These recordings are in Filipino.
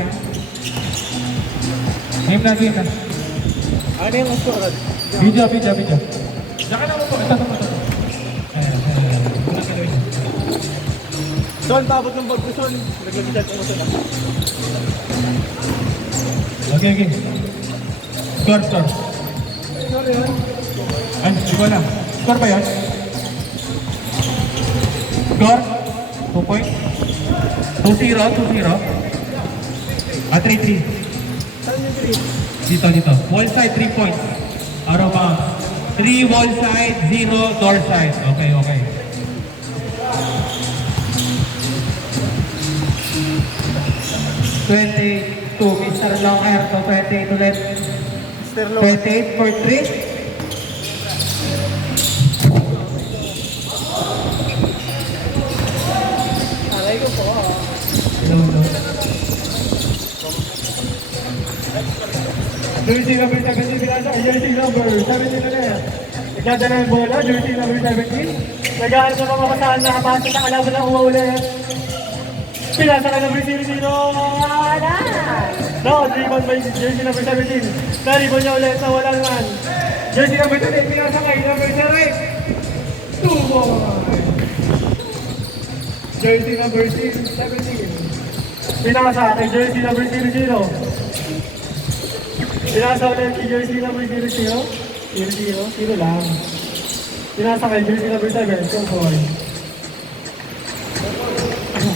yan. Game na, game na. Ano yung mas score? Video. Saka na mo po. Ito. Ayan. Son, paabot ng board ko, Son. Naglagitan ko mo, Son. Okay. Score. Ano yun? Ay, hindi ko alam. Score ba yan? Score? 2 point? 2-0? 3-3. Saan yung 3? Dito. Wall side, 3 points. Out of bounds. 3 wall side, 0 door side. Okay. 22, Mr. Long Air. So 28 ulit. Mr. Low. 28 for 3. Alay ko po. No. Jersey number 17, pinasa. Jersey number 17 ulit. Nagdadala yung bola, jersey number 17. Nag-aaral na pamamasaan na kapasok na kalaban ng ulit. Pinasa ka number 0-0. Wala! No, rebound by jersey number 17. Na-rebound niya ulit na wala naman. Jersey number 28, pinasa kay number 0. 2 points. Jersey number 17. Pinasa kay jersey number 0-0. Pinasa ulit kay jersey number 0-0. 0 lang. Pinasa kay jersey number 7. 2 points.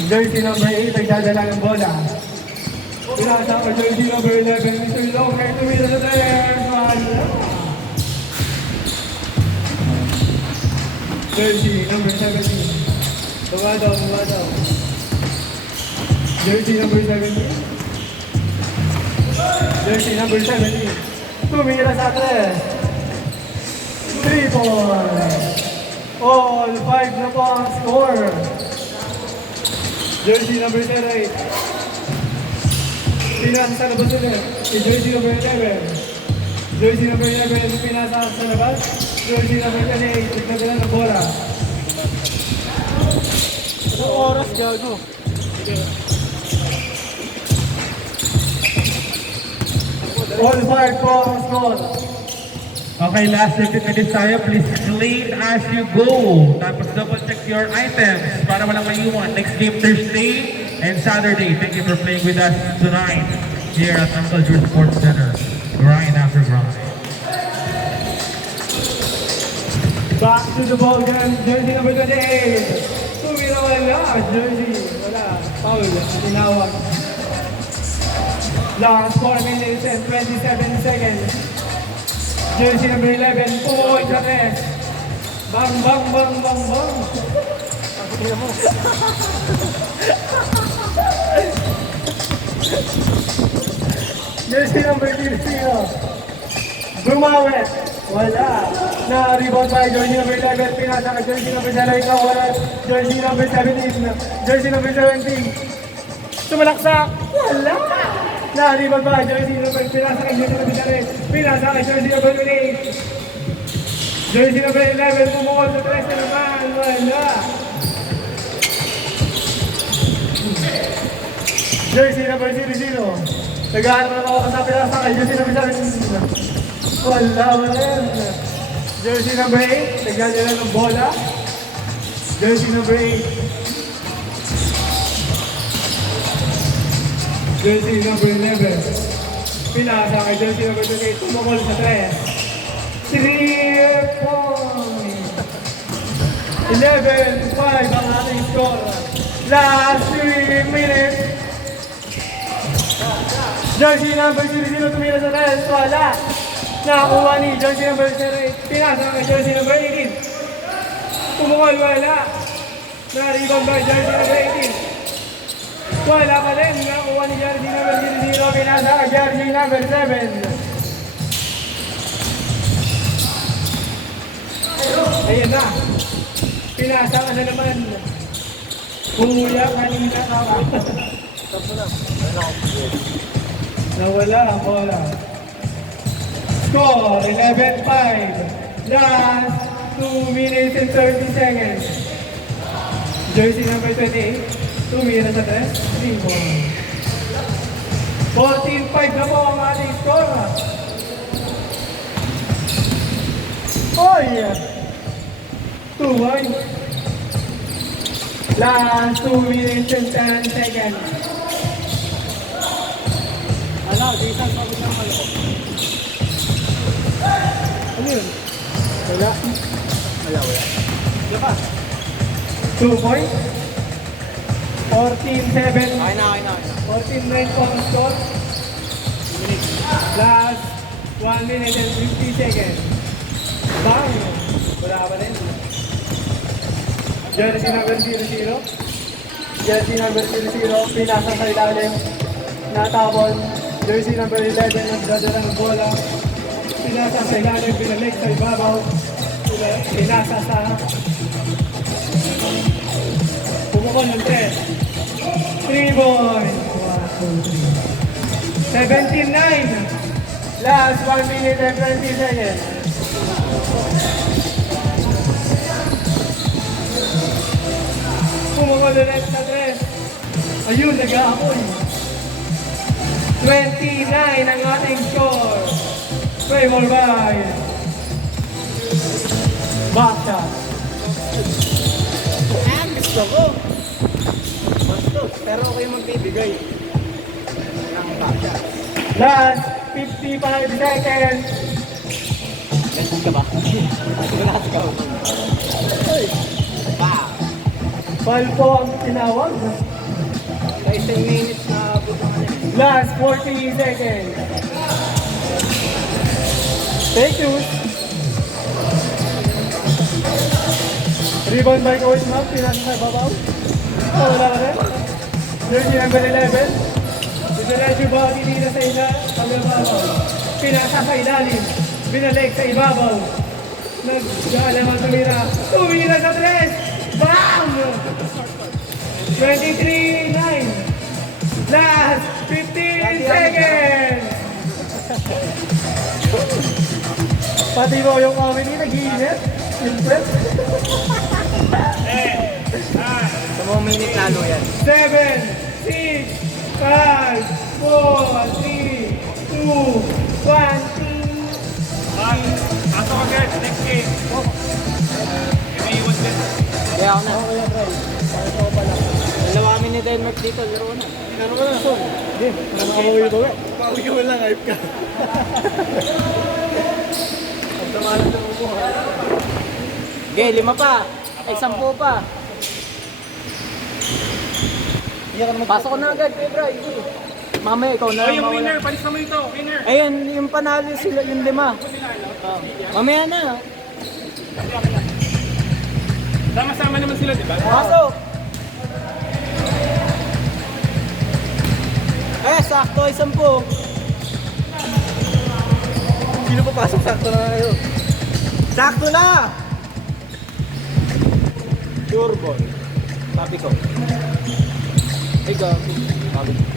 Jersey number 8, nagdadala ng bola. Pinasa kay jersey number 11, Mr. Long, kay tumira sa tayo. Jersey number 17. Bumadaw. Jersey number 17. Jersey number 17. Tumira sa 3 points. All 5 na po ang score. Jersey number 08. Pinasa sa labas ulit. Jersey number 11. Jersey number 11, pinasa sa labas. Jersey number 28, nagdadala ng bola. Anong oras gago? All 5 po ang score. Okay, last 30 minutes tayo. Please clean as you go. Tapos double check your items para walang maiwan. Next game Thursday and Saturday. Thank you for playing with us tonight here at Uncle Drew Sports Center. Grind after grind. Back to the ball game. Jersey number 28. Tumira wala. Jersey. Wala. Foul. Tinawag. Last 4 minutes and 27 seconds. Jersey number 11, point sa rest. Bang. Jersey number 0. Bumawet. Wala. Na-rebound by jersey number 11. Pinasa ka jersey number 9. Wala. Jersey number 17. Jersey number 17. Tumalaksak. Wala. Na-rebound by jersey number. Pinasa ka jersey number 9. Pinasa ka jersey number 8. Jersey number 11. Pumukol sa 3 na naman. Wala. Jersey number 0-0. Nag-aaral na ako sa pinasa ka jersey number 17. Wala. Jersey number 8, nagdadala ng bola. Jersey number 8. Jersey number 11. Pinasa kay jersey number 28, tumukol sa 3. 3 points. 11-5 ang ating score. Last 3 minutes. Jersey number 0-0 tumira sa 3. Wala. Nakakuha ni jersey number 08. Pinasa kay jersey number 18. Tumukol, wala. Na-rebound by jersey number 18. Wala pa din. Nakakuha ni jersey number 00. Pinasa kay jersey number 7. Ayan na. Pinasa ka na naman. Kuya, kanina ka ba? Nawala ang bola. Score, 11-5. Last 2 minutes and 30 seconds. Jersey number 28. Tumira sa 3. 3 points. 14-5 na po ang ating score. Oy! 2-1. Last 2 minutes and 10 seconds. Ano, di isang sabi ng malo. Ano yun? Wala. Wala. Di ba? 2 points. 14-7. Okay na. 14-9 po ang score. Last 1 minute and 50 seconds. Bang! Wala pa rin. Jersey number 00. Jersey number 00. Pinasa sa ilalim. Natapon. Jersey number 11. Nagdadala ng bola. Pinasa sa ilalim. Pinalik sa ibabaw. Pinasa sa... Pumukon ng 10. 3 points. 17-9. Last 1 minute and 20 seconds. Pumukon ulit sa 3. Ayun, nag-aapoy. 29 ang ating score. Play ball by Baka. Gusto ko. Pero okay magbibigay. Ng baka. Last 55 seconds. Lesson ka ba? Wala ka. Wow. Ball po ang tinawag. Kaya 10 minutes na buto ka na. Last 40 seconds. Take two. Rebound by Coach Mark. Pinasa sa babaw. Oh, wala ka rin. Jersey number 11. Diretso ba tinira sa ibabaw. Pinasa sa ilalim. Binalik sa ibabaw. Nag-aalaman tumira. Tumira sa 3. Bam! 23-9. Last 15 seconds. Pati mo yung amin ni nag-iinit. Siyempre. Sa mga minute lalo yan. 7, 6, 5, 4, 3, 2, 1. Pasok agad, next game. Iniiwas din. Kaya ako na. Dalawa kami ni Denmark dito, laro na. Ano ka na? Hindi, nakakawawi ko eh. Pauwi ko lang, hype ka. Pagdamalan sa upo. Okay, 5 pa. Ay, 10 pa. Pasok ko na agad, Pedro. Mamaya, ikaw na. Oh, yung mawala. winner, palis mo ito, winner. Ayun, yung panalo sila, yung 5. Mamaya na. Sama-sama naman sila, di ba? Pasok! Eh, sakto ay 10. Sino papasok? Sakto na kayo. Sakto na! Sure ball. Sabi ko. Ay, gabi. Sabi ko.